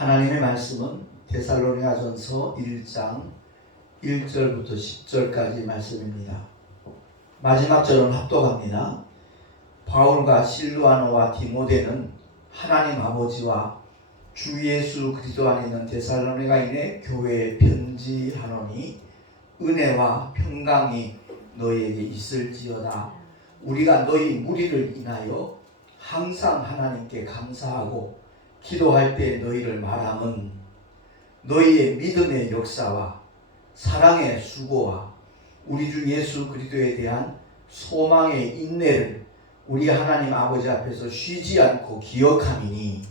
하나님의 말씀은 데살로니가전서 1장 1절부터 10절까지 말씀입니다. 마지막 절은 합독합니다. 바울과 실루아노와 디모데는 하나님 아버지와 주 예수 그리스도 안에 있는 데살로니가인의 교회에 편지하노니 은혜와 평강이 너희에게 있을지어다. 우리가 너희 무리를 인하여 항상 하나님께 감사하고 기도할 때 너희를 말함은 너희의 믿음의 역사와 사랑의 수고와 우리 주 예수 그리스도에 대한 소망의 인내를 우리 하나님 아버지 앞에서 쉬지 않고 기억함이니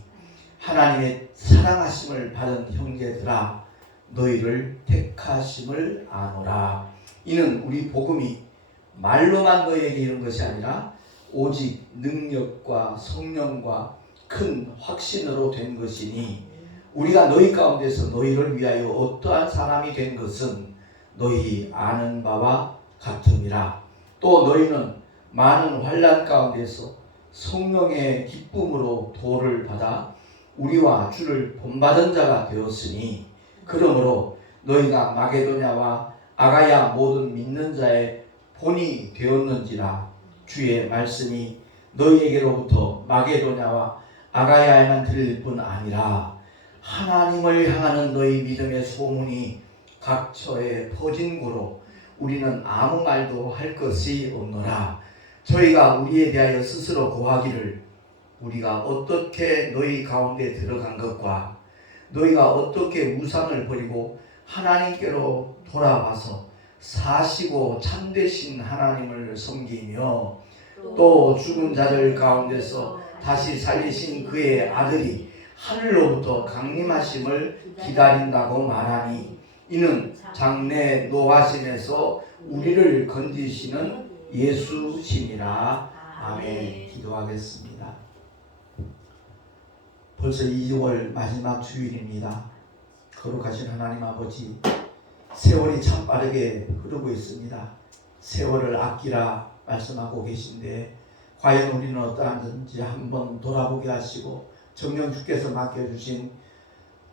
하나님의 사랑하심을 받은 형제들아 너희를 택하심을 아노라. 이는 우리 복음이 말로만 너희에게 이른 것이 아니라 오직 능력과 성령과 큰 확신으로 된 것이니 우리가 너희 가운데서 너희를 위하여 어떠한 사람이 된 것은 너희 아는 바와 같음이라. 또 너희는 많은 환난 가운데서 성령의 기쁨으로 도를 받아 우리와 주를 본받은 자가 되었으니 그러므로 너희가 마게도냐와 아가야 모든 믿는 자의 본이 되었는지라. 주의 말씀이 너희에게로부터 마게도냐와 아가야에만 들릴 뿐 아니라 하나님을 향하는 너희 믿음의 소문이 각처에 퍼진 고로 우리는 아무 말도 할 것이 없노라. 저희가 우리에 대하여 스스로 고하기를 우리가 어떻게 너희 가운데 들어간 것과 너희가 어떻게 우상을 버리고 하나님께로 돌아와서 사시고 참되신 하나님을 섬기며 또 죽은 자들 가운데서 다시 살리신 그의 아들이 하늘로부터 강림하심을 기다린다고 말하니 이는 장래 노하심에서 우리를 건지시는 예수시니라. 아멘. 기도하겠습니다. 벌써 2월 마지막 주일입니다. 거룩하신 하나님 아버지, 세월이 참 빠르게 흐르고 있습니다. 세월을 아끼라 말씀하고 계신데 과연 우리는 어떠한지 한번 돌아보게 하시고 정녕 주께서 맡겨주신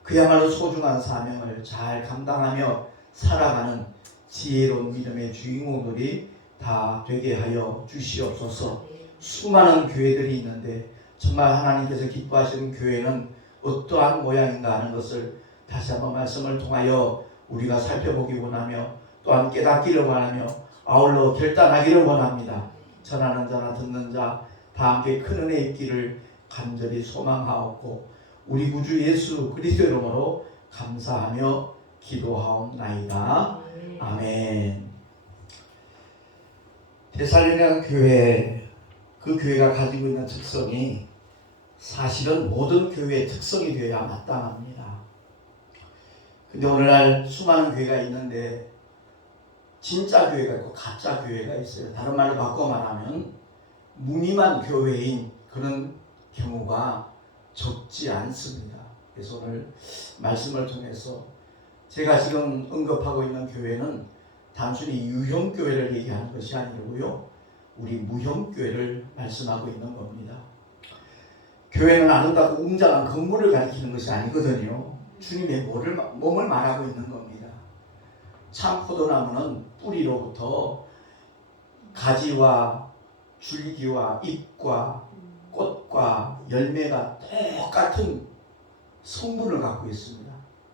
그야말로 소중한 사명을 잘 감당하며 살아가는 지혜로운 믿음의 주인공들이 다 되게 하여 주시옵소서. 수많은 교회들이 있는데 정말 하나님께서 기뻐하시는 교회는 어떠한 모양인가 하는 것을 다시 한번 말씀을 통하여 우리가 살펴보기 원하며 또한 깨닫기를 원하며 아울러 결단하기를 원합니다. 전하는 자나 듣는 자 다 함께 큰 은혜 있기를 간절히 소망하옵고 우리 구주 예수 그리스도의 이름으로 감사하며 기도하옵나이다. 아멘. 데살로니가 교회, 그 교회가 가지고 있는 특성이 사실은 모든 교회의 특성이 되어야 마땅합니다. 근데 오늘날 수많은 교회가 있는데 진짜 교회가 있고 가짜 교회가 있어요. 다른 말로 바꿔 말하면 무늬만 교회인 그런 경우가 적지 않습니다. 그래서 오늘 말씀을 통해서 제가 지금 언급하고 있는 교회는 단순히 유형교회를 얘기하는 것이 아니고요, 우리 무형교회를 말씀하고 있는 겁니다. 교회는 아름답고 웅장한 건물을 가리키는 것이 아니거든요. 주님의 몸을 말하고 있는 겁니다. 참 포도나무는 뿌리로부터 가지와 줄기와 잎과 꽃과 열매가 똑같은 성분을 갖고 있습니다.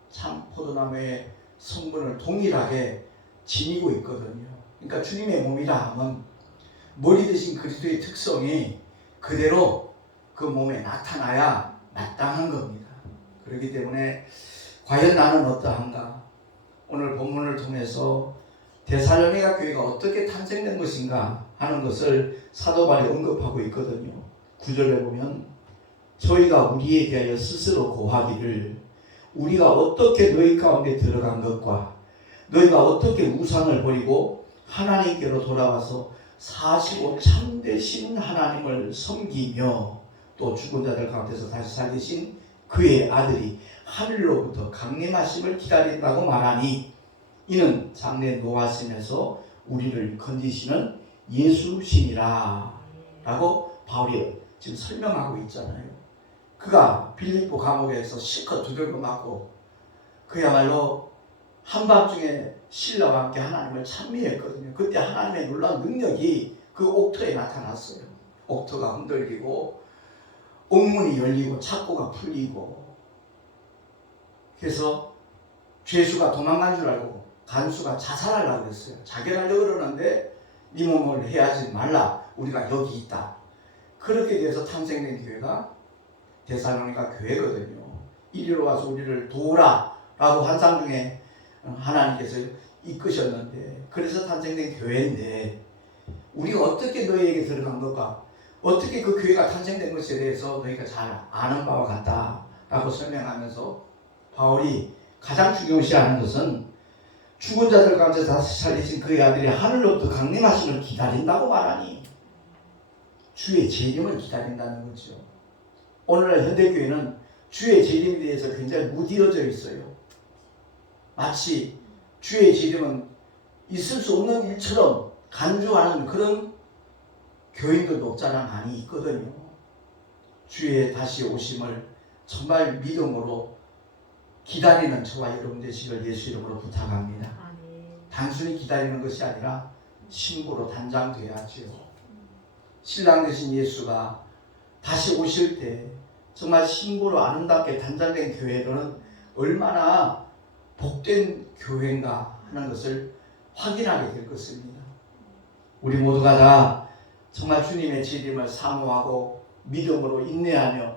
참 포도나무의 성분을 동일하게 지니고 있거든요. 그러니까 주님의 몸이라 하면 머리 대신 그리스도의 특성이 그대로 그 몸에 나타나야 마땅한 겁니다. 그렇기 때문에 과연 나는 어떠한가? 오늘 본문을 통해서 데살로니가 교회가 어떻게 탄생된 것인가 하는 것을 사도 바울이 언급하고 있거든요. 9절에 보면 저희가 우리에 대하여 스스로 고하기를 우리가 어떻게 너희 가운데 들어간 것과 너희가 어떻게 우상을 버리고 하나님께로 돌아와서 사시고 참되신 하나님을 섬기며 또 죽은 자들 가운데서 다시 살리신 그의 아들이 하늘로부터 강림하심을 기다린다고 말하니 이는 장래 노하심에서 우리를 건지시는 예수시니라 라고 바울이 지금 설명하고 있잖아요. 그가 빌립보 감옥에서 실컷 두들겨 맞고 그야말로 한밤중에 신라와 함께 하나님을 찬미했거든요. 그때 하나님의 놀라운 능력이 그 옥터에 나타났어요. 옥터가 흔들리고 옥문이 열리고 착고가 풀리고, 그래서 죄수가 도망간 줄 알고 간수가 자살하려고 했어요. 자결하려고 그러는데 네 몸을 해하지 말라, 우리가 여기 있다. 그렇게 돼서 탄생된 교회가 데살로니가 교회거든요. 이리로 와서 우리를 도우라 라고 환상 중에 하나님께서 이끄셨는데, 그래서 탄생된 교회인데, 우리가 어떻게 너희에게 들어간 것과 어떻게 그 교회가 탄생된 것에 대해서 너희가 잘 아는 바와 같다 라고 설명하면서 바울이 가장 중요시하는 것은 죽은 자들 가운데 다시 살리신 그의 아들이 하늘로부터 강림하심을 기다린다고 말하니 주의 재림을 기다린다는 거죠. 오늘날 현대교회는 주의 재림에 대해서 굉장히 무디어져 있어요. 마치 주의 재림은 있을 수 없는 일처럼 간주하는 그런 교인들도 없잖아 많이 있거든요. 주의 다시 오심을 정말 믿음으로 기다리는 저와 여러분 되시길 예수 이름으로 부탁합니다. 단순히 기다리는 것이 아니라 신부로 단장돼야지요. 신랑 되신 예수가 다시 오실 때 정말 신부로 아름답게 단장된 교회로는 얼마나 복된 교회인가 하는 것을 확인하게 될 것입니다. 우리 모두가 다 정말 주님의 재림을 사모하고 믿음으로 인내하며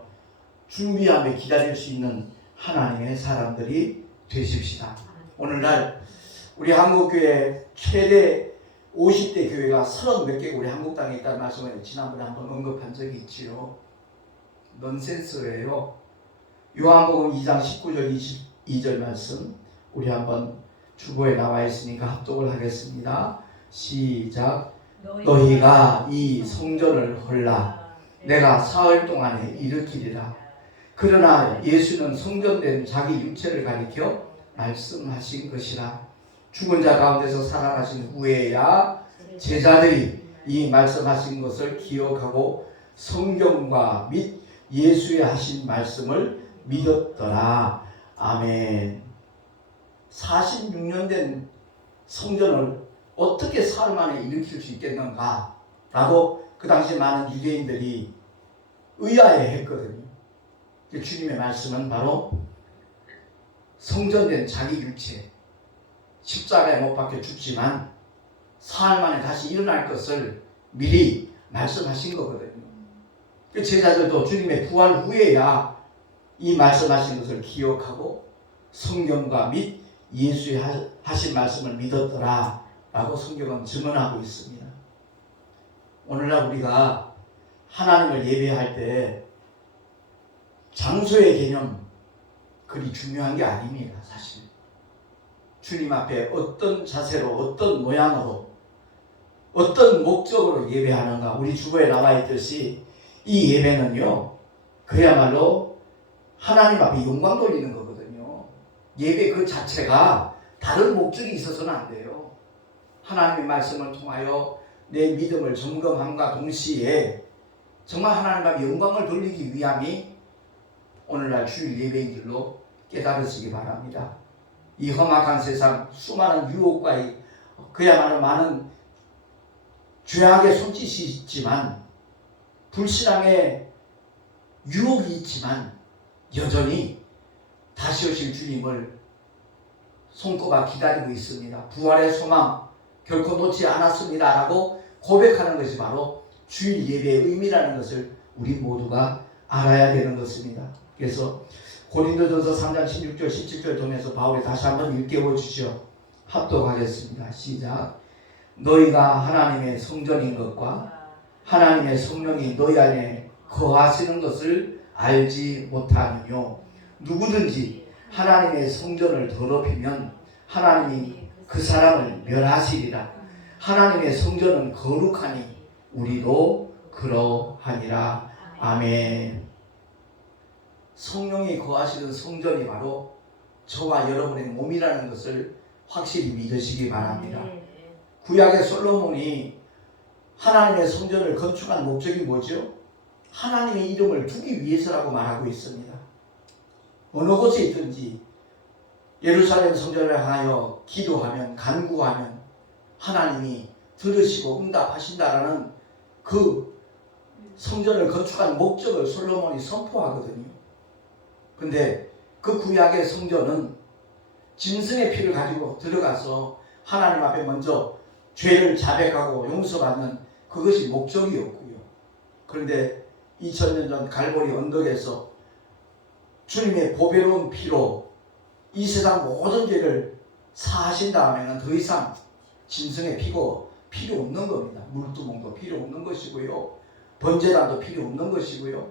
준비하며 기다릴 수 있는 하나님의 사람들이 되십시다. 오늘날 우리 한국교회 최대 50대 교회가 30몇 개가 우리 한국 땅에 있다는 말씀을 지난번에 한번 언급한 적이 있지요. 넌센스예요. 요한복음 2장 19절 22절 말씀 우리 한번 주보에 나와 있으니까 합독을 하겠습니다. 시작. 너희가 이 성전을 헐라 내가 사흘 동안에 일으키리라. 그러나 예수는 성전된 자기 육체를 가리켜 말씀하신 것이라. 죽은 자 가운데서 살아나신 후에야 제자들이 이 말씀하신 것을 기억하고 성경과 및 예수의 하신 말씀을 믿었더라. 아멘. 46년 된 성전을 어떻게 사흘 만에 일으킬 수 있겠는가 라고 그 당시 많은 유대인들이 의아해했거든요. 주님의 말씀은 바로 성전된 자기 육체, 십자가에 못 박혀 죽지만 사흘 만에 다시 일어날 것을 미리 말씀하신 거거든요. 제자들도 주님의 부활 후에야 이 말씀하신 것을 기억하고 성경과 및 예수의 하신 말씀을 믿었더라 라고 성경은 증언하고 있습니다. 오늘날 우리가 하나님을 예배할 때 장소의 개념 그리 중요한 게 아닙니다. 사실 주님 앞에 어떤 자세로 어떤 모양으로 어떤 목적으로 예배하는가, 우리 주보에 나와 있듯이 이 예배는요 그야말로 하나님 앞에 영광 돌리는 거거든요. 예배 그 자체가 다른 목적이 있어서는 안 돼요. 하나님의 말씀을 통하여 내 믿음을 점검함과 동시에 정말 하나님 앞에 영광을 돌리기 위함이 오늘날 주일 예배인 줄로 깨달으시기 바랍니다. 이 험악한 세상 수많은 유혹과 그야말로 많은 죄악의 손짓이 있지만, 불신앙의 유혹이 있지만 여전히 다시 오실 주님을 손꼽아 기다리고 있습니다. 부활의 소망 결코 놓지 않았습니다 라고 고백하는 것이 바로 주일 예배의 의미라는 것을 우리 모두가 알아야 되는 것입니다. 그래서 고린도전서 3장 16절 17절 통해서 바울이 다시 한번 일깨워 주시오. 합독하겠습니다. 시작. 너희가 하나님의 성전인 것과 하나님의 성령이 너희 안에 거하시는 것을 알지 못하느뇨. 누구든지 하나님의 성전을 더럽히면 하나님이 그 사람을 멸하시리라. 하나님의 성전은 거룩하니 우리도 그러하니라. 아멘. 성령이 거하시는 성전이 바로 저와 여러분의 몸이라는 것을 확실히 믿으시기 바랍니다. 구약의 솔로몬이 하나님의 성전을 건축한 목적이 뭐죠? 하나님의 이름을 두기 위해서라고 말하고 있습니다. 어느 곳에 있든지 예루살렘 성전을 향하여 기도하면, 간구하면 하나님이 들으시고 응답하신다라는 그 성전을 건축한 목적을 솔로몬이 선포하거든요. 근데 그 구약의 성전은 짐승의 피를 가지고 들어가서 하나님 앞에 먼저 죄를 자백하고 용서받는 그것이 목적이었고요. 그런데 2000년 전 갈보리 언덕에서 주님의 보배로운 피로 이 세상 모든 죄를 사하신 다음에는 더 이상 짐승의 피가 필요 없는 겁니다. 물두멍도 필요 없는 것이고요. 번제단도 필요 없는 것이고요.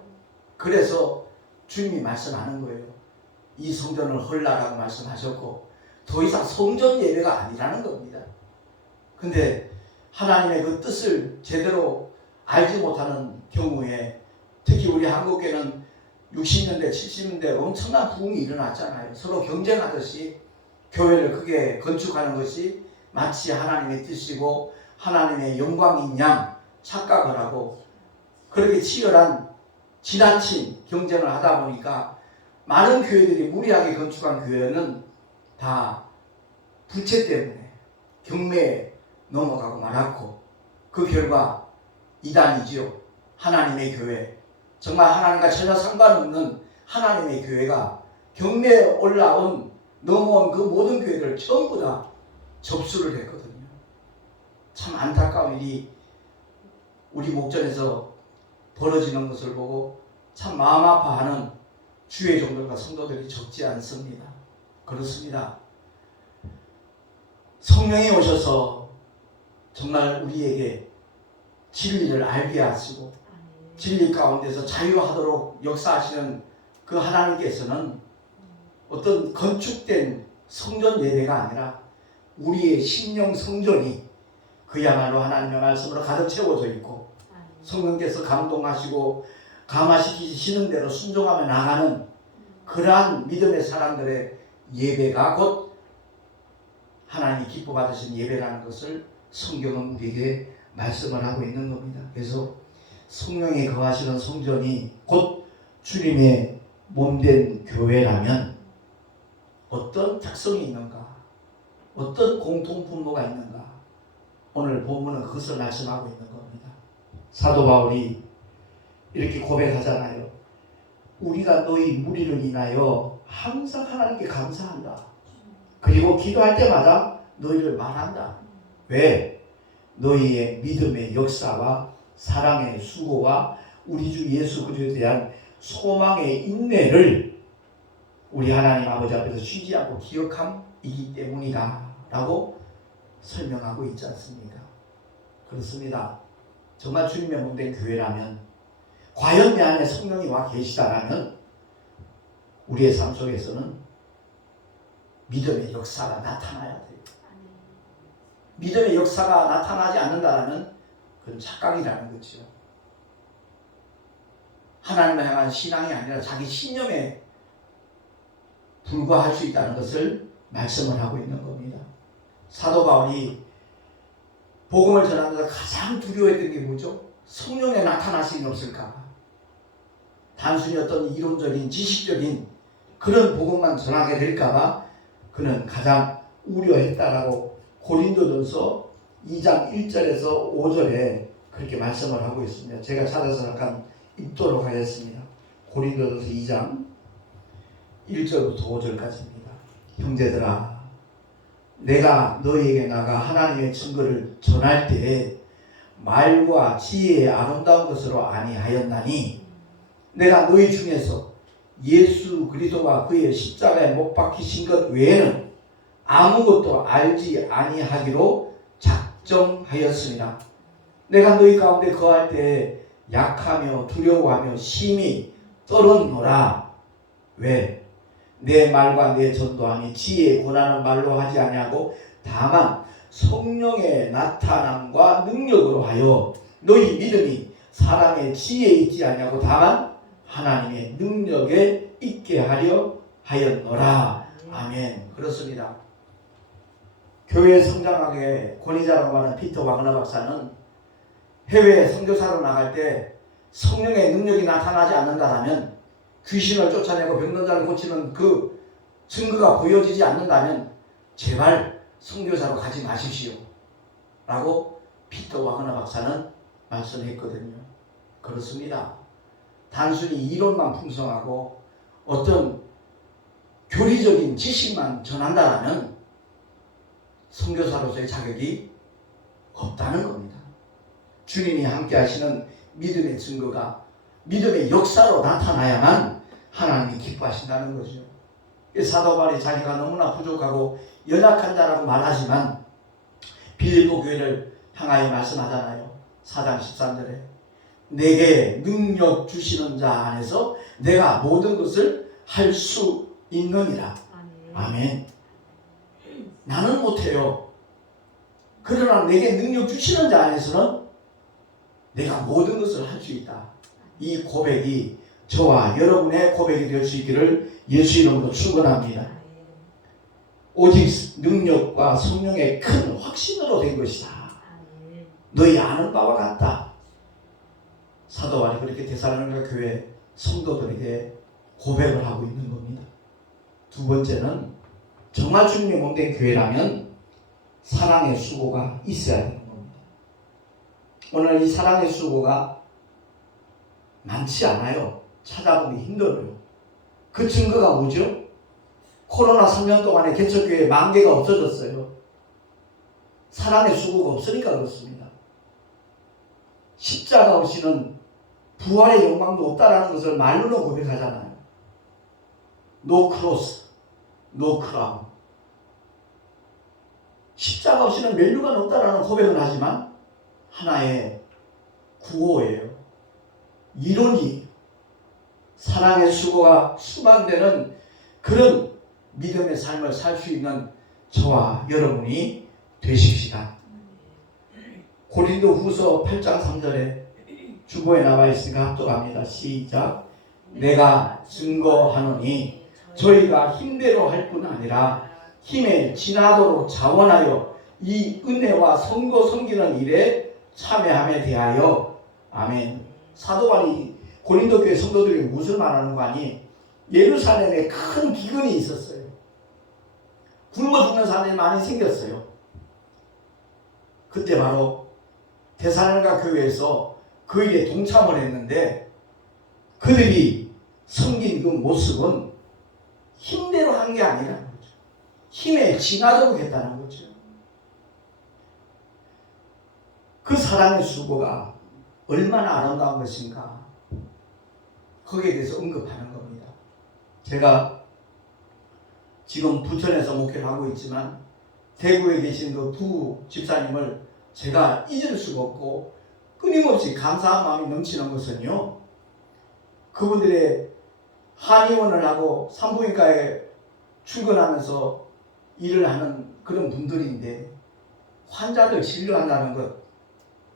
그래서 주님이 말씀하는 거예요. 이 성전을 헐라라고 말씀하셨고 더 이상 성전 예배가 아니라는 겁니다. 근데 하나님의 그 뜻을 제대로 알지 못하는 경우에 특히 우리 한국에는 60년대, 70년대 엄청난 부흥이 일어났잖아요. 서로 경쟁하듯이 교회를 크게 건축하는 것이 마치 하나님의 뜻이고 하나님의 영광인 양 착각을 하고 그렇게 치열한 지나친 경쟁을 하다 보니까 많은 교회들이 무리하게 건축한 교회는 다 부채 때문에 경매에 넘어가고 말았고 그 결과 이단이지요. 하나님의 교회, 정말 하나님과 전혀 상관없는 하나님의 교회가 경매에 올라온 넘어온 그 모든 교회를 전부 다 접수를 했거든요. 참 안타까운 일이 우리 목전에서 벌어지는 것을 보고 참 마음 아파하는 주의 종들과 성도들이 적지 않습니다. 그렇습니다. 성령이 오셔서 정말 우리에게 진리를 알게 하시고 진리 가운데서 자유하도록 역사하시는 그 하나님께서는 어떤 건축된 성전 예배가 아니라 우리의 심령 성전이 그야말로 하나님의 말씀으로 가득 채워져 있고 성령께서 감동하시고 감화시키시는 대로 순종하며 나가는 그러한 믿음의 사람들의 예배가 곧 하나님이 기뻐 받으신 예배라는 것을 성경은 우리에게 말씀을 하고 있는 겁니다. 그래서 성령이 거하시는 성전이 곧 주님의 몸된 교회라면 어떤 특성이 있는가? 어떤 공통분모가 있는가? 오늘 본문은 그것을 말씀하고 있는 겁니다. 사도 바울이 이렇게 고백하잖아요. 우리가 너희 무리를 인하여 항상 하나님께 감사한다. 그리고 기도할 때마다 너희를 말한다. 왜? 너희의 믿음의 역사와 사랑의 수고와 우리 주 예수 그리스도에 대한 소망의 인내를 우리 하나님 아버지 앞에서 쉬지 않고 기억함이기 때문이다 라고 설명하고 있지 않습니까? 그렇습니다. 정말 주님의 몸된 교회라면 과연 내 안에 성령이 와 계시다라면 우리의 삶 속에서는 믿음의 역사가 나타나야 돼요. 믿음의 역사가 나타나지 않는다면 그건 착각이라는 거죠. 하나님을 향한 신앙이 아니라 자기 신념에 불과할 수 있다는 것을 말씀을 하고 있는 겁니다. 사도 바울이 복음을 전하면서 가장 두려워했던 게 뭐죠? 성령의 나타나심이 없을까? 단순히 어떤 이론적인 지식적인 그런 복음만 전하게 될까봐 그는 가장 우려했다라고 고린도전서 2장 1절에서 5절에 그렇게 말씀을 하고 있습니다. 제가 찾아서 잠깐 읽도록 하겠습니다. 고린도전서 2장 1절부터 5절까지입니다. 형제들아, 내가 너희에게 나가 하나님의 증거를 전할 때에 말과 지혜의 아름다운 것으로 아니하였나니 내가 너희 중에서 예수 그리스도와 그의 십자가에 못 박히신 것 외에는 아무것도 알지 아니하기로 작정하였습니다. 내가 너희 가운데 거할 때 약하며 두려워하며 심히 떨었노라. 왜? 내 말과 내 전도함이 지혜에 권하는 말로 하지 아니하고 다만 성령의 나타남과 능력으로 하여 너희 믿음이 사람의 지혜에 있지 아니하고 다만 하나님의 능력에 있게 하려 하였노라. 아멘. 그렇습니다. 교회 성장학의 권위자라고 하는 피터 와그너 박사는 해외 선교사로 나갈 때 성령의 능력이 나타나지 않는다면, 귀신을 쫓아내고 병든 자를 고치는 그 증거가 보여지지 않는다면 제발 선교사로 가지 마십시오 라고 피터 와그너 박사는 말씀했거든요. 그렇습니다. 단순히 이론만 풍성하고 어떤 교리적인 지식만 전한다면 선교사로서의 자격이 없다는 겁니다. 주님이 함께 하시는 믿음의 증거가 믿음의 역사로 나타나야만 하나님이 기뻐하신다는 거죠. 사도 바울이 자기가 너무나 부족하고 연약한 자라고 말하지만 빌립보 교회를 향하여 말씀하잖아요. 4장 13절에 내게 능력 주시는 자 안에서 내가 모든 것을 할 수 있느니라. 아멘. 나는 못해요. 그러나 내게 능력 주시는 자 안에서는 내가 모든 것을 할 수 있다. 이 고백이 저와 여러분의 고백이 될 수 있기를 예수 이름으로 축원합니다. 오직 능력과 성령의 큰 확신으로 된 것이다. 너희 아는 바와 같다. 사도 바울이 그렇게 데살로니가 교회 성도들에게 고백을 하고 있는 겁니다. 두 번째는 정말 주님의 몸된 교회라면 사랑의 수고가 있어야 되는 겁니다. 오늘 이 사랑의 수고가 많지 않아요. 찾아보기 힘들어요. 그 증거가 뭐죠? 코로나 3년 동안에 개척교회 10,000개가 없어졌어요. 사랑의 수고가 없으니까 그렇습니다. 십자가 없이는 부활의 영광도 없다라는 것을 말로는 고백하잖아요. No cross, no crown. 십자가 없이는 면류관 없다라는 고백은 하지만 하나의 구호예요. 이론이 사랑의 수고가 수반되는 그런 믿음의 삶을 살 수 있는 저와 여러분이 되십시다. 고린도 후서 8장 3절에 주보에 나와 있으니까 합독합니다. 시작. 내가 증거하노니 저희가 힘대로 할 뿐 아니라 힘에 지나도록 자원하여 이 은혜와 선거 섬기는 일에 참여함에 대하여. 아멘. 사도 바울이 고린도 교회 성도들이 무엇을 말하는 거 아니? 예루살렘에 큰 기근이 있었어요. 굶어 죽는 사람들이 많이 생겼어요. 그때 바로 데살로니가 교회에서 그 일에 동참을 했는데 그들이 섬긴 그 모습은 힘대로 한 게 아니라는 거죠. 힘에 지나도록 했다는 거죠. 그 사랑의 수고가 얼마나 아름다운 것인가 거기에 대해서 언급하는 겁니다. 제가 지금 부천에서 목회를 하고 있지만 대구에 계신 그 두 집사님을 제가 잊을 수가 없고 끊임없이 감사한 마음이 넘치는 것은요, 그분들의 한의원을 하고 산부인과에 출근하면서 일을 하는 그런 분들인데 환자들 진료한다는 것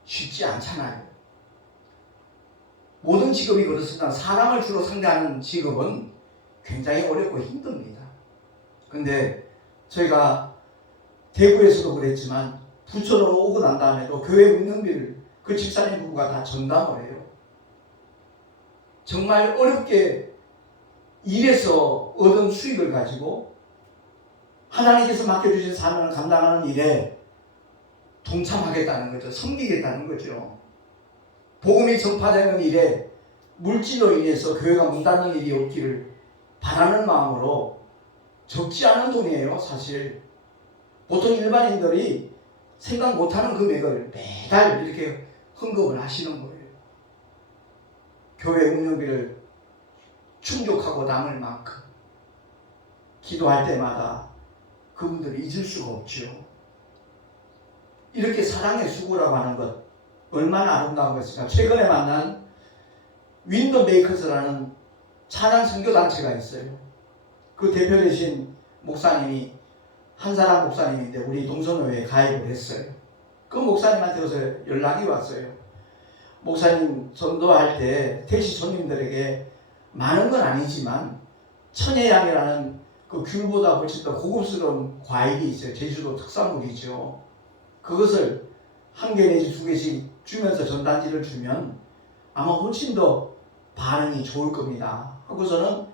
쉽지 않잖아요. 모든 직업이 그렇습니다. 사람을 주로 상대하는 직업은 굉장히 어렵고 힘듭니다. 근데 저희가 대구에서도 그랬지만 부천으로 오고 난 다음에도 교회 운영비를 그 집사님 부부가 다 전담을 해요. 정말 어렵게 일해서 얻은 수익을 가지고 하나님께서 맡겨주신 사명을 감당하는 일에 동참하겠다는 거죠. 섬기겠다는 거죠. 복음이 전파되는 일에 물질로 인해서 교회가 문 닫는 일이 없기를 바라는 마음으로 적지 않은 돈이에요. 사실 보통 일반인들이 생각 못하는 금액을 매달 이렇게 헌금을 하시는 거예요. 교회 운영비를 충족하고 남을 만큼 기도할 때마다 그분들을 잊을 수가 없죠. 이렇게 사랑의 수고라고 하는 것 얼마나 아름다운 것인가. 최근에 만난 윈더 메이커스라는 찬양 선교단체가 있어요. 그 대표 되신 목사님이 한사람 목사님인데 우리 동성교회에 가입을 했어요. 그 목사님한테 어서 연락이 왔어요. 목사님 전도할 때 택시 손님들에게 많은 건 아니지만 천혜향이라는 그 귤보다 훨씬 더 고급스러운 과일이 있어요. 제주도 특산물이죠. 그것을 1개 내지 2개씩 주면서 전단지를 주면 아마 훨씬 더 반응이 좋을 겁니다. 하고서는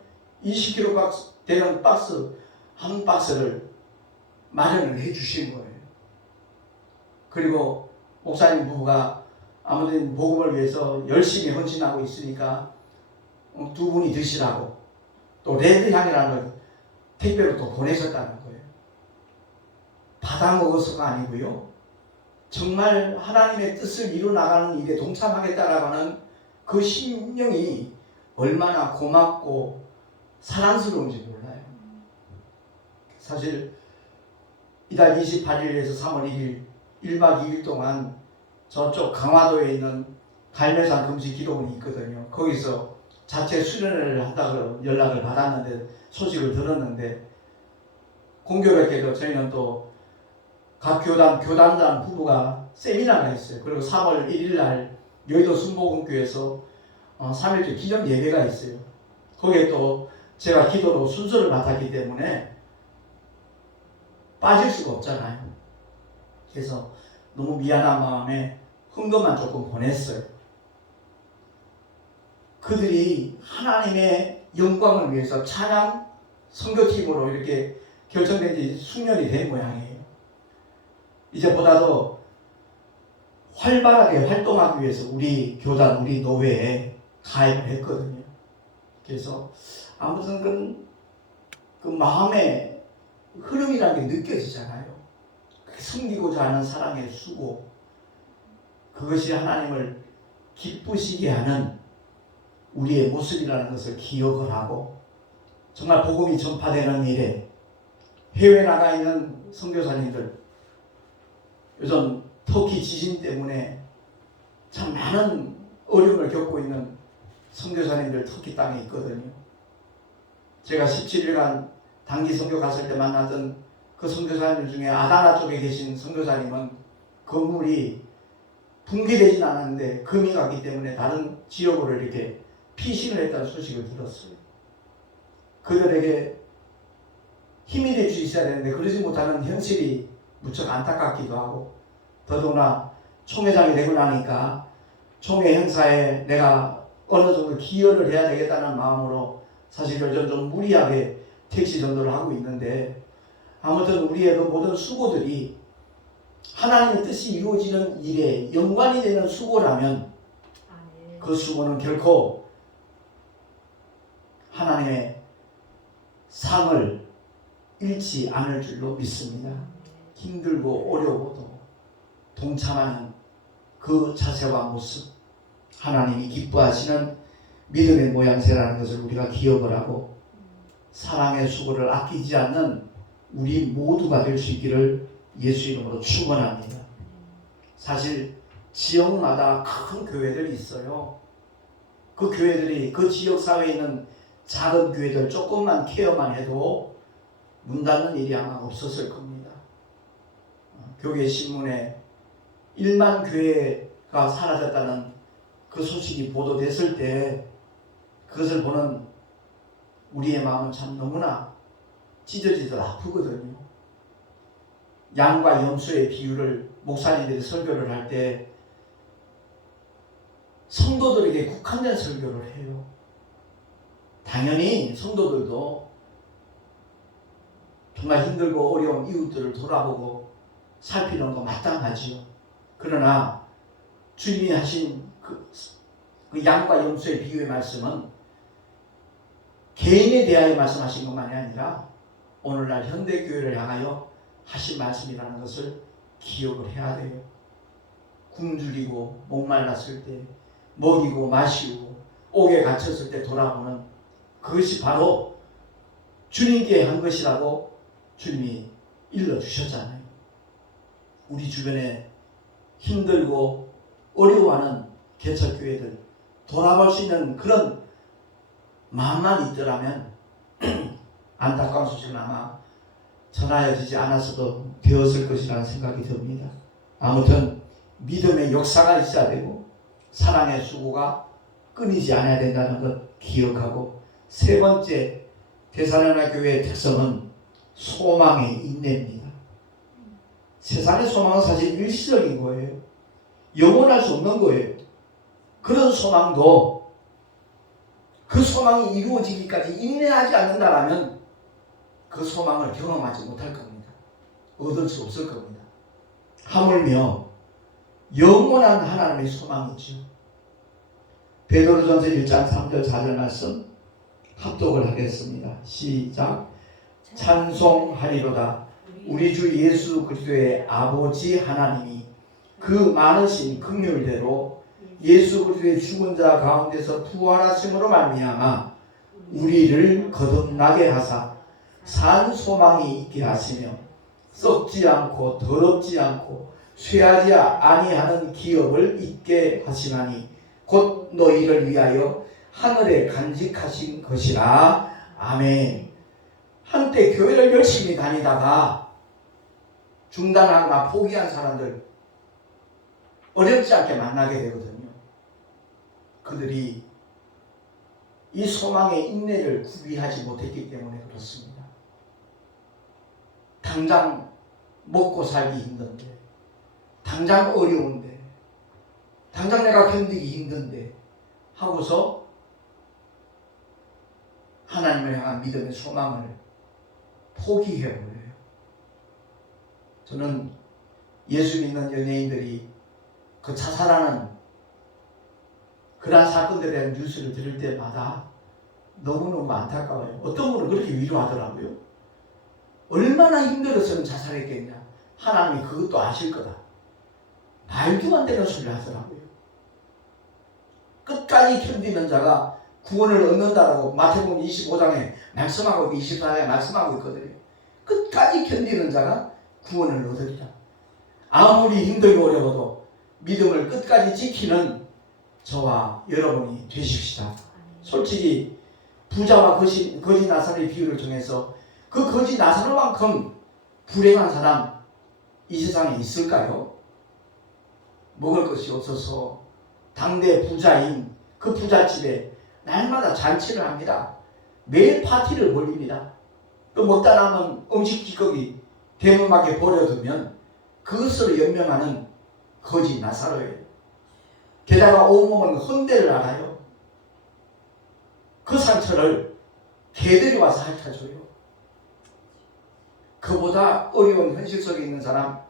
20kg 되는 박스 한 박스를 마련을 해 주신 거예요. 그리고 목사님 부부가 아무튼 복음을 위해서 열심히 헌신하고 있으니까 두 분이 드시라고 또 레드향이라는 걸 택배로 또 보내셨다는 거예요. 받아 먹어서가 아니고요. 정말 하나님의 뜻을 이루나가는 일에 동참하겠다라고 하는 그 심령이 얼마나 고맙고 사랑스러운지 몰라요. 사실 이달 28일에서 3월 1일 1박 2일 동안 저쪽 강화도에 있는 갈매산 금식 기도원이 있거든요. 거기서 자체 수련회를 한다고 연락을 받았는데 소식을 들었는데 공교롭게도 저희는 또 각 교단장 부부가 세미나가 있어요. 그리고 3월 1일 날 여의도 순복음교회에서 3일째 기념 예배가 있어요. 거기에 또 제가 기도로 순서를 맡았기 때문에 빠질 수가 없잖아요. 그래서 너무 미안한 마음에 헌금만 조금 보냈어요. 그들이 하나님의 영광을 위해서 찬양 선교팀으로 이렇게 결정된 지 숙년이 된 모양이에요. 이제 보다 더 활발하게 활동하기 위해서 우리 교단, 우리 노회에 가입을 했거든요. 그래서 아무튼 그 마음의 흐름이라는 게 느껴지잖아요. 숨기고자 하는 사랑의 수고, 그것이 하나님을 기쁘시게 하는 우리의 모습이라는 것을 기억을 하고, 정말 복음이 전파되는 일에 해외에 나가 있는 선교사님들, 요즘 터키 지진 때문에 참 많은 어려움을 겪고 있는 선교사님들 터키 땅에 있거든요. 제가 17일간 단기 선교 갔을 때 만났던 그 선교사님들 중에 아다나 쪽에 계신 선교사님은 건물이 붕괴되진 않았는데 금이 갔기 때문에 다른 지역으로 이렇게 피신을 했다는 소식을 들었어요. 그들에게 힘이 돼 주셔야 되는데 그러지 못하는 현실이 무척 안타깝기도 하고, 더더구나 총회장이 되고 나니까 총회 행사에 내가 어느 정도 기여를 해야 되겠다는 마음으로 사실 요즘 좀 무리하게 택시 전도를 하고 있는데, 아무튼 우리의 그 모든 수고들이 하나님의 뜻이 이루어지는 일에 연관이 되는 수고라면 그 수고는 결코 하나님의 상을 잃지 않을 줄로 믿습니다. 힘들고 어려워도 동참하는 그 자세와 모습, 하나님이 기뻐하시는 믿음의 모양새라는 것을 우리가 기억을 하고, 사랑의 수고를 아끼지 않는 우리 모두가 될 수 있기를 예수 이름으로 축원합니다. 사실 지역마다 큰 교회들이 있어요. 그 교회들이 그 지역 사회에 있는 작은 교회들 조금만 케어만 해도 문 닫는 일이 아마 없었을 겁니다. 교회 신문에 1만 교회가 사라졌다는 그 소식이 보도됐을 때 그것을 보는 우리의 마음은 참 너무나 찢어지듯 아프거든요. 양과 염소의 비유를 목사님들이 설교를 할 때 성도들에게 국한된 설교를 해요. 당연히 성도들도 정말 힘들고 어려운 이웃들을 돌아보고 살피는 거 마땅하지요. 그러나 주님이 하신 그 양과 염소의 비유의 말씀은 개인에 대하여 말씀하신 것만이 아니라 오늘날 현대교회를 향하여 하신 말씀이라는 것을 기억을 해야 돼요. 굶주리고 목말랐을 때 먹이고 마시고 옥에 갇혔을 때 돌아보는 그것이 바로 주님께 한 것이라고 주님이 일러주셨잖아요. 우리 주변에 힘들고 어려워하는 개척교회들 돌아볼 수 있는 그런 마음만 있더라면 안타까운 소식은 아마 전하여지지 않았어도 되었을 것이라는 생각이 듭니다. 아무튼 믿음의 역사가 있어야 되고 사랑의 수고가 끊이지 않아야 된다는 것 기억하고, 세 번째 데살로니가 교회의 특성은 소망의 인내입니다. 세상의 소망은 사실 일시적인 거예요. 영원할 수 없는 거예요. 그런 소망도 그 소망이 이루어지기까지 인내하지 않는다라면 그 소망을 경험하지 못할 겁니다. 얻을 수 없을 겁니다. 하물며 영원한 하나님의 소망이죠. 베드로전서 1장 3절 4절 말씀 합독을 하겠습니다. 시작. 찬송하리로다. 우리 주 예수 그리스도의 아버지 하나님이 그 많으신 긍휼대로 예수 그리스도의 죽은 자 가운데서 부활하심으로 말미암아 우리를 거듭나게 하사 산 소망이 있게 하시며 썩지 않고 더럽지 않고 쇠하지 아니하는 기업을 있게 하시나니 곧 너희를 위하여 하늘에 간직하신 것이라. 아멘. 한때 교회를 열심히 다니다가 중단하거나 포기한 사람들 어렵지 않게 만나게 되거든요. 그들이 이 소망의 인내를 구비하지 못했기 때문에 그렇습니다. 당장 먹고 살기 힘든데, 당장 어려운데, 당장 내가 견디기 힘든데 하고서 하나님을 향한 믿음의 소망을 포기해버려요. 저는 예수 믿는 연예인들이 그 자살하는 그러한 사건들에 대한 뉴스를 들을 때마다 너무너무 안타까워요. 어떤 분은 그렇게 위로하더라고요. 얼마나 힘들어서는 자살했겠냐. 하나님이 그것도 아실 거다. 말도 안 되는 소리를 하더라고요. 끝까지 견디는 자가 구원을 얻는다라고 마태복음 25장에 말씀하고 24장에 말씀하고 있거든요. 끝까지 견디는 자가 구원을 얻으리라. 아무리 힘들고 어려워도 믿음을 끝까지 지키는 저와 여러분이 되십시다. 솔직히 부자와 거지 나사로의 비유를 통해서 그 거지 나사로만큼 불행한 사람 이 세상에 있을까요? 먹을 것이 없어서 당대 부자인 그 부잣집에 날마다 잔치를 합니다. 매일 파티를 벌립니다. 또 먹다 남은 음식 찌꺼기 대문밖에 버려두면 그것으로 연명하는 거지 나사로예요. 게다가 온몸은 헌데를 알아요. 그 상처를 개들이 와서 핥아줘요. 그보다 어려운 현실 속에 있는 사람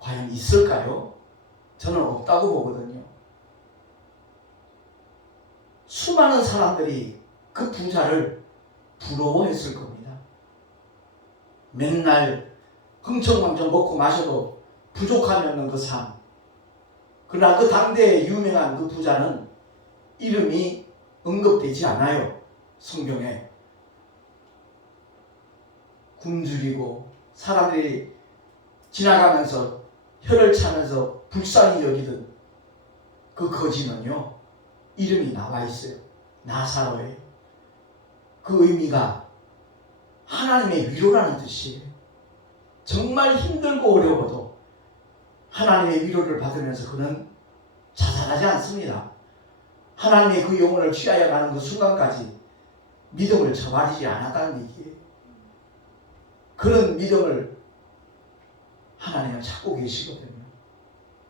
과연 있을까요? 저는 없다고 보거든요. 수많은 사람들이 그 부자를 부러워했을 겁니다. 맨날 흥청망청 먹고 마셔도 부족함이 없는 그 삶. 그러나 그 당대에 유명한 그 부자는 이름이 언급되지 않아요. 성경에. 굶주리고 사람들이 지나가면서 혀를 차면서 불쌍히 여기던 그 거지는요, 이름이 나와 있어요. 나사로예요. 그 의미가 하나님의 위로라는 뜻이에요. 정말 힘들고 어려워도 하나님의 위로를 받으면서 그는 자살하지 않습니다. 하나님의 그 영혼을 취하여 가는 그 순간까지 믿음을 저버리지 않았다는 얘기예요. 그런 믿음을 하나님은 찾고 계시거든요.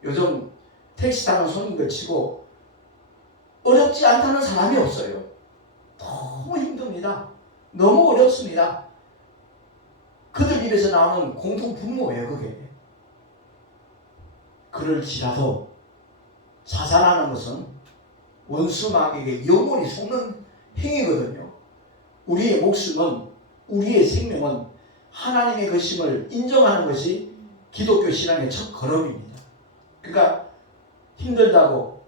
요즘 택시 타는 손님들 치고 어렵지 않다는 사람이 없어요. 너무 힘듭니다. 너무 어렵습니다. 그들 입에서 나오는 공통 분모예요, 그게. 그럴지라도 자살하는 것은 원수 마귀에게 영원히 속는 행위거든요. 우리의 목숨은, 우리의 생명은 하나님의 것임을 인정하는 것이 기독교 신앙의 첫 걸음입니다. 그러니까 힘들다고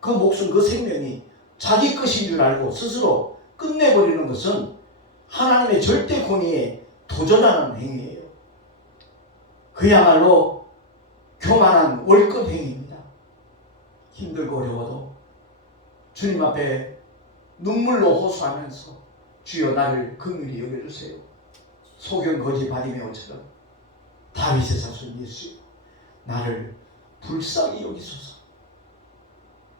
그 목숨, 그 생명이 자기 것인 줄 알고 스스로 끝내버리는 것은 하나님의 절대 권위에 도전하는 행위예요. 그야말로 교만한 월급 행위입니다. 힘들고 어려워도 주님 앞에 눈물로 호소하면서 주여 나를 긍휼히 여겨주세요. 소경 거지 바디메오처럼 다윗의 자손 예수여 나를 불쌍히 여기소서.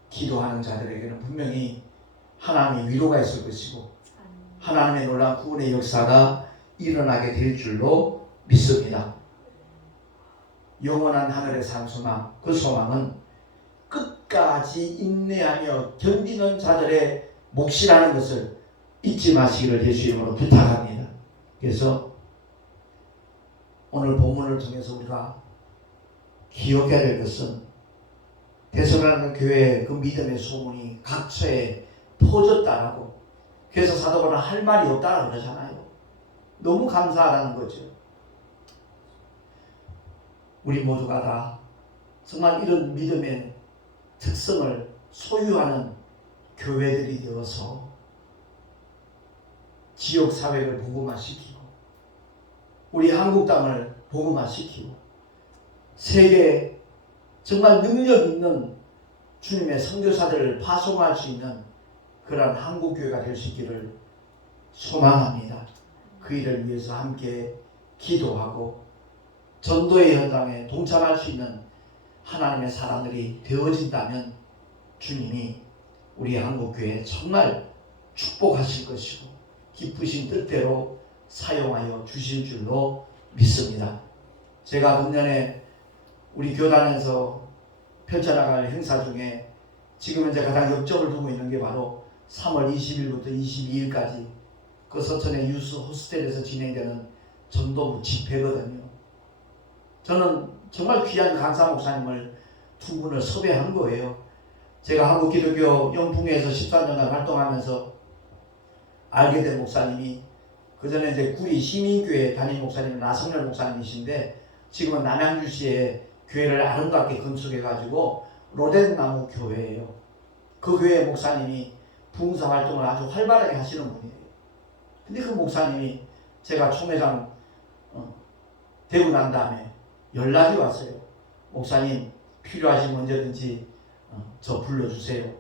기도하는 자들에게는 분명히 하나님의 위로가 있을 것이고 하나님의 놀라운 구원의 역사가 일어나게 될 줄로 믿습니다. 영원한 하늘의 산 소망, 그 소망은 끝까지 인내하며 견디는 자들의 몫이라는 것을 잊지 마시기를 예수 이름으로 부탁합니다. 그래서 오늘 본문을 통해서 우리가 기억해야 될 것은 데살로니가 교회의 그 믿음의 소문이 각처에 퍼졌다라고, 그래서 사도 바울은 할 말이 없다라고 그러잖아요. 너무 감사하다는 거죠. 우리 모두가 다 정말 이런 믿음의 특성을 소유하는 교회들이 되어서 지역 사회를 복음화시키고 우리 한국 땅을 복음화시키고 세계 정말 능력 있는 주님의 선교사들을 파송할 수 있는 그러한 한국 교회가 될 수 있기를 소망합니다. 그 일을 위해서 함께 기도하고 전도의 현장에 동참할 수 있는 하나님의 사람들이 되어진다면 주님이 우리 한국교회에 정말 축복하실 것이고 기쁘신 뜻대로 사용하여 주실 줄로 믿습니다. 제가 금년에 우리 교단에서 펼쳐나갈 행사 중에 지금 현재 가장 역점을 두고 있는 게 바로 3월 20일부터 22일까지 그 서천의 유스 호스텔에서 진행되는 전도부 집회거든요. 저는 정말 귀한 강사 목사님을 두 분을 섭외한 거예요. 제가 한국기독교 영풍회에서 13년간 활동하면서 알게 된 목사님이 그전에 이제 구리 시민교회 담임 목사님은 나성렬 목사님이신데 지금은 남양주시에 교회를 아름답게 건축해가지고 로덴나무 교회예요. 그 교회 목사님이 부흥사 활동을 아주 활발하게 하시는 분이에요. 근데 그 목사님이 제가 총회장 되고 난 다음에 연락이 왔어요. 목사님 필요하시면 언제든지 저 불러주세요.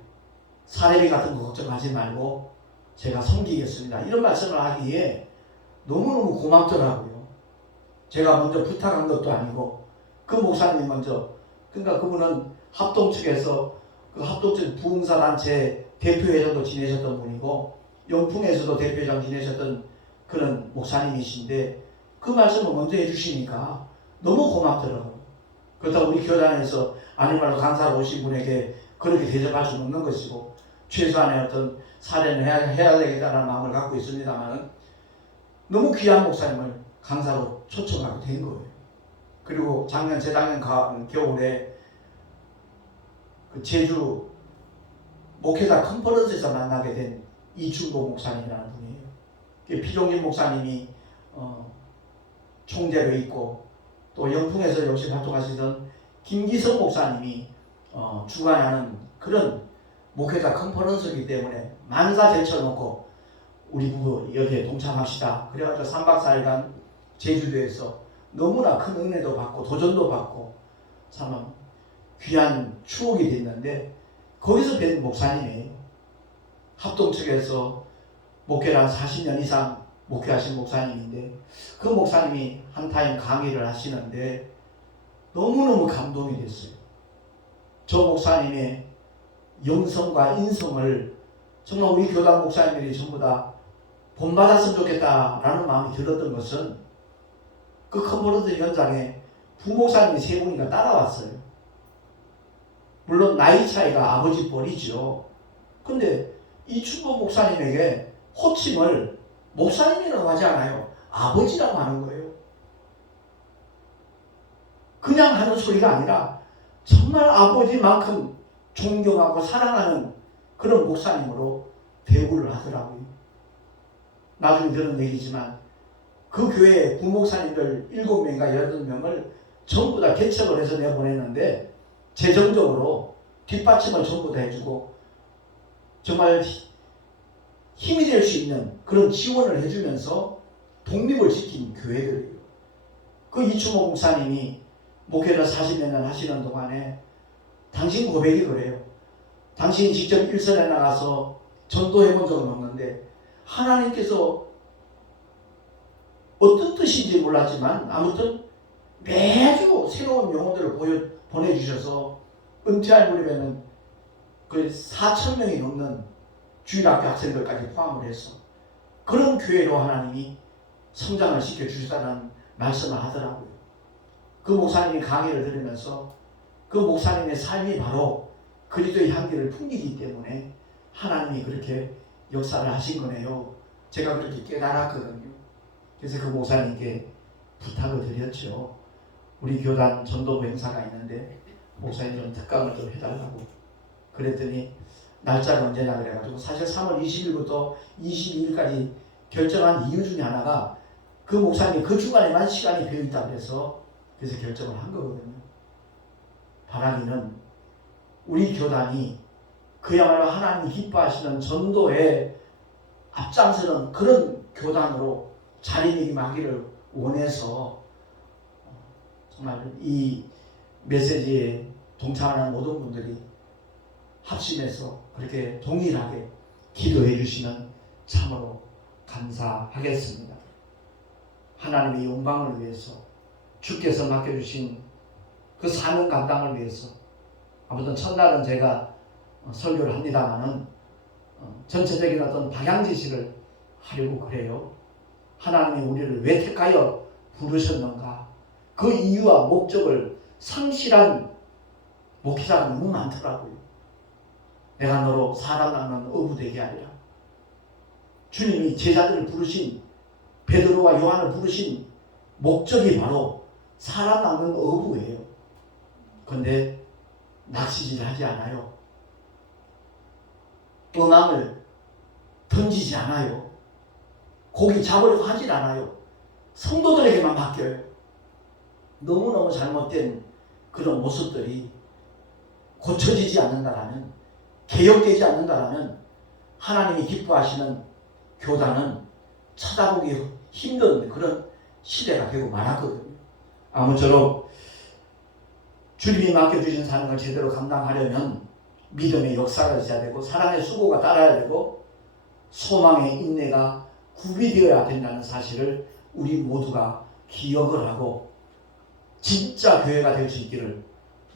사례비 같은 거 걱정하지 말고 제가 섬기겠습니다. 이런 말씀을 하기에 너무너무 고맙더라고요. 제가 먼저 부탁한 것도 아니고 그 목사님이 먼저, 그러니까 그분은 합동 측에서 그 합동 측 부흥사단체 대표회장도 지내셨던 분이고 영풍에서도 대표회장 지내셨던 그런 목사님이신데 그 말씀을 먼저 해주시니까 너무 고맙더라고요. 그렇다고 우리 교단에서 아니말로 강사로 오신 분에게 그렇게 대접할 수는 없는 것이고 최소한의 어떤 사례는 해야 되겠다는 마음을 갖고 있습니다만 너무 귀한 목사님을 강사로 초청하게 된 거예요. 그리고 재작년 겨울에 그 제주 목회자 컨퍼런스에서 만나게 된 이충보 목사님이라는 분이에요. 피종진 목사님이 총재로 있고 또 영풍에서 역시 활동하시던 김기성 목사님이 주관하는 그런 목회자 컨퍼런스이기 때문에 만사 제쳐놓고 우리 부부 여기에 동참합시다. 그래가지고 3박 4일간 제주도에서 너무나 큰 은혜도 받고 도전도 받고 참 귀한 추억이 됐는데 거기서 뵌 목사님이에요. 합동 측에서 목회를 한 40년 이상 목회하신 목사님인데 그 목사님이 한 타임 강의를 하시는데 너무너무 감동이 됐어요. 저 목사님의 영성과 인성을 정말 우리 교단 목사님들이 전부 다 본받았으면 좋겠다라는 마음이 들었던 것은 그 컨퍼런스 현장에 부목사님이 3분이나 따라왔어요. 물론 나이 차이가 아버지 뻘이죠. 근데 이충보 목사님에게 호칭을 목사님이라고 하지 않아요. 아버지라고 하는 거예요. 그냥 하는 소리가 아니라 정말 아버지만큼 존경하고 사랑하는 그런 목사님으로 대우를 하더라고요. 나중에 들은 얘기지만 그 교회 부목사님들 7명인가 8명을 전부 다 개척을 해서 내보냈는데 재정적으로 뒷받침을 전부 다 해주고 정말 힘이 될 수 있는 그런 지원을 해주면서 독립을 지킨 교회들이에요. 그 이충호 목사님이 목회를 40몇 년 하시는 동안에 당신 고백이 그래요. 당신이 직접 일선에 나가서 전도해 본 적은 없는데 하나님께서 어떤 뜻인지 몰랐지만 아무튼 매주 새로운 영혼들을 보내주셔서 은퇴할 무렵에는 그 4,000명이 넘는 주일학교 학생들까지 포함을 해서 그런 교회로 하나님이 성장을 시켜주시다는 말씀을 하더라고요. 그 목사님이 강의를 들으면서 그 목사님의 삶이 바로 그리스도의 향기를 풍기기 때문에 하나님이 그렇게 역사를 하신 거네요. 제가 그렇게 깨달았거든요. 그래서 그 목사님께 부탁을 드렸죠. 우리 교단 전도부 행사가 있는데 목사님 좀 특강을 좀 해달라고. 그랬더니 날짜가 언제냐 그래가지고 사실 3월 20일부터 22일까지 결정한 이유 중에 하나가 그 목사님이 그 주간에만 시간이 비어있다고 해서 그래서 결정을 한 거거든요. 바라기는 우리 교단이 그야말로 하나님이 기뻐하시는 전도에 앞장서는 그런 교단으로 자리매김하기를 원해서 정말 이 메시지에 동참하는 모든 분들이 합심해서 그렇게 동일하게 기도해 주시면 참으로 감사하겠습니다. 하나님의 영광을 위해서 주께서 맡겨주신 그 사명 감당을 위해서 아무튼 첫날은 제가 설교를 합니다마는 전체적인 어떤 방향 지시를 하려고 그래요. 하나님이 우리를 왜 택하여 부르셨는가, 그 이유와 목적을 상실한 목회자가 너무 많더라고요. 내가 너로 사람 낚는 어부 되게 하리라. 주님이 제자들을 부르신, 베드로와 요한을 부르신 목적이 바로 사람 낚는 어부예요. 그런데 낚시질 하지 않아요. 어망을 던지지 않아요. 고기 잡으려고 하질 않아요. 성도들에게만 맡겨요. 너무너무 잘못된 그런 모습들이 고쳐지지 않는다라면, 개혁되지 않는다라면 하나님이 기뻐하시는 교단은 찾아보기 힘든 그런 시대가 되고 말았거든요. 아무쪼록 주님이 맡겨주신 사명을 제대로 감당하려면 믿음의 역사가 있어야 되고, 사랑의 수고가 따라야 되고, 소망의 인내가 구비되어야 된다는 사실을 우리 모두가 기억을 하고 진짜 교회가 될 수 있기를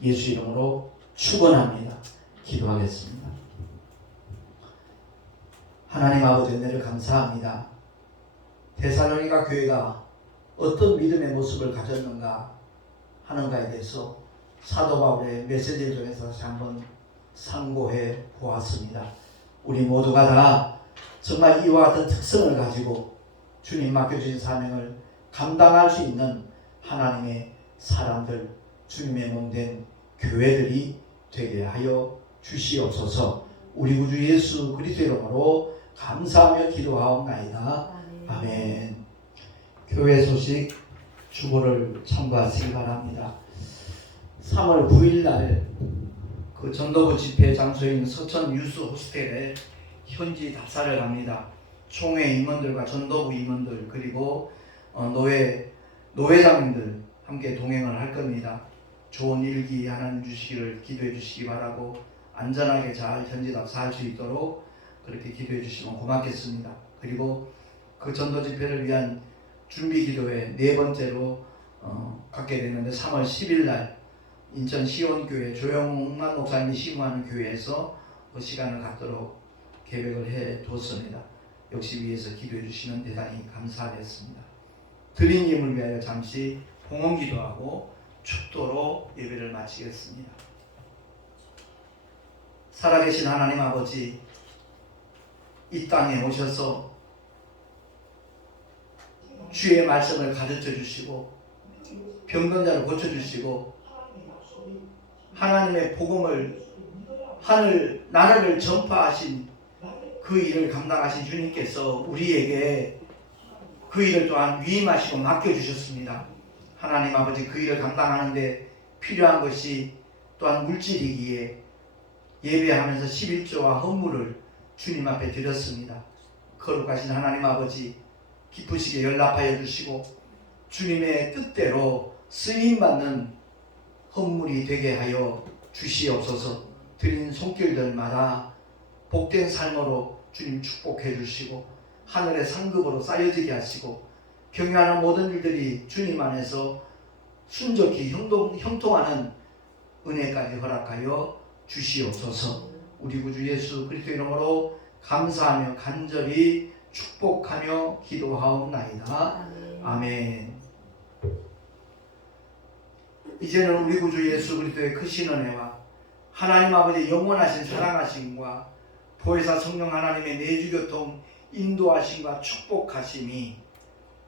예수 이름으로 축원합니다. 기도하겠습니다. 하나님 아버지, 은혜를 감사합니다. 데살로니가 교회가 어떤 믿음의 모습을 가졌는가 하는가에 대해서 사도 바울의 메시지를 통해서 다시 한번 상고해 보았습니다. 우리 모두가 다 정말 이와 같은 특성을 가지고 주님 맡겨주신 사명을 감당할 수 있는 하나님의 사람들, 주님의 몸된 교회들이 되게 하여 주시옵소서. 우리 구주 예수 그리스도의 이름으로 감사하며 기도하옵나이다. 아멘. 교회 소식 주보를 참고하시기 바랍니다. 3월 9일 날 그 전도부 집회 장소인 서천 유스 호스텔에 현지 답사를 합니다. 총회 임원들과 전도부 임원들 그리고 노회장님들 함께 동행을 할 겁니다. 좋은 일기 하나님 주시기를 기도해 주시기 바라고, 안전하게 잘 현지 답사할 수 있도록 그렇게 기도해 주시면 고맙겠습니다. 그리고 그 전도 집회를 위한 준비 기도회 네 번째로 갖게 되는데 3월 10일 날 인천 시온교회 조영만 목사님이 심호하는 교회에서 그 시간을 갖도록 계획을 해뒀습니다. 역시 위에서 기도해 주시면 대단히 감사하겠습니다. 드린 예물 위하여 잠시 봉헌 기도하고 축도로 예배를 마치겠습니다. 살아계신 하나님 아버지, 이 땅에 오셔서 주의 말씀을 가르쳐 주시고 병든 자를 고쳐 주시고 하나님의 복음을 하늘 나라를 전파하신 그 일을 감당하신 주님께서 우리에게 그 일을 또한 위임하시고 맡겨주셨습니다. 하나님 아버지, 그 일을 감당하는데 필요한 것이 또한 물질이기에 예배하면서 11조와 헌물을 주님 앞에 드렸습니다. 거룩하신 하나님 아버지, 기쁘시게 연락하여 주시고 주님의 뜻대로 쓰임받는 헌물이 되게 하여 주시옵소서. 드린 손길들마다 복된 삶으로 주님 축복해 주시고 하늘의 상급으로 쌓여지게 하시고 경유하는 모든 일들이 주님 안에서 순적히 형통하는 은혜까지 허락하여 주시옵소서. 우리 구주 예수 그리스도의 이름으로 감사하며 간절히 축복하며 기도하옵나이다. 아멘. 이제는 우리 구주 예수 그리스도의 크신 은혜와 하나님 아버지 영원하신 사랑하심과 보혜사 성령 하나님의 내주교통 인도하심과 축복하심이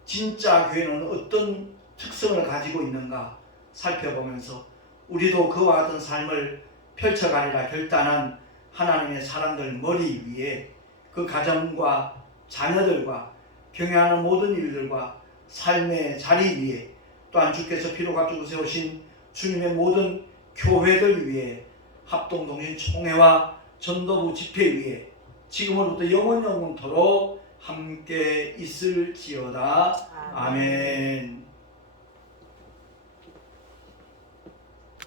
진짜 교회는 어떤 특성을 가지고 있는가 살펴보면서 우리도 그와 같은 삶을 펼쳐가리라 결단한 하나님의 사람들 머리 위에 그 가정과 자녀들과 경영하는 모든 일들과 삶의 자리 위에 또한 주께서 피로 가지고 세우신 주님의 모든 교회들 위에 합동동신 총회와 전도부 집회 위에 지금으로부터 영원토록 함께 있을지어다. 아멘.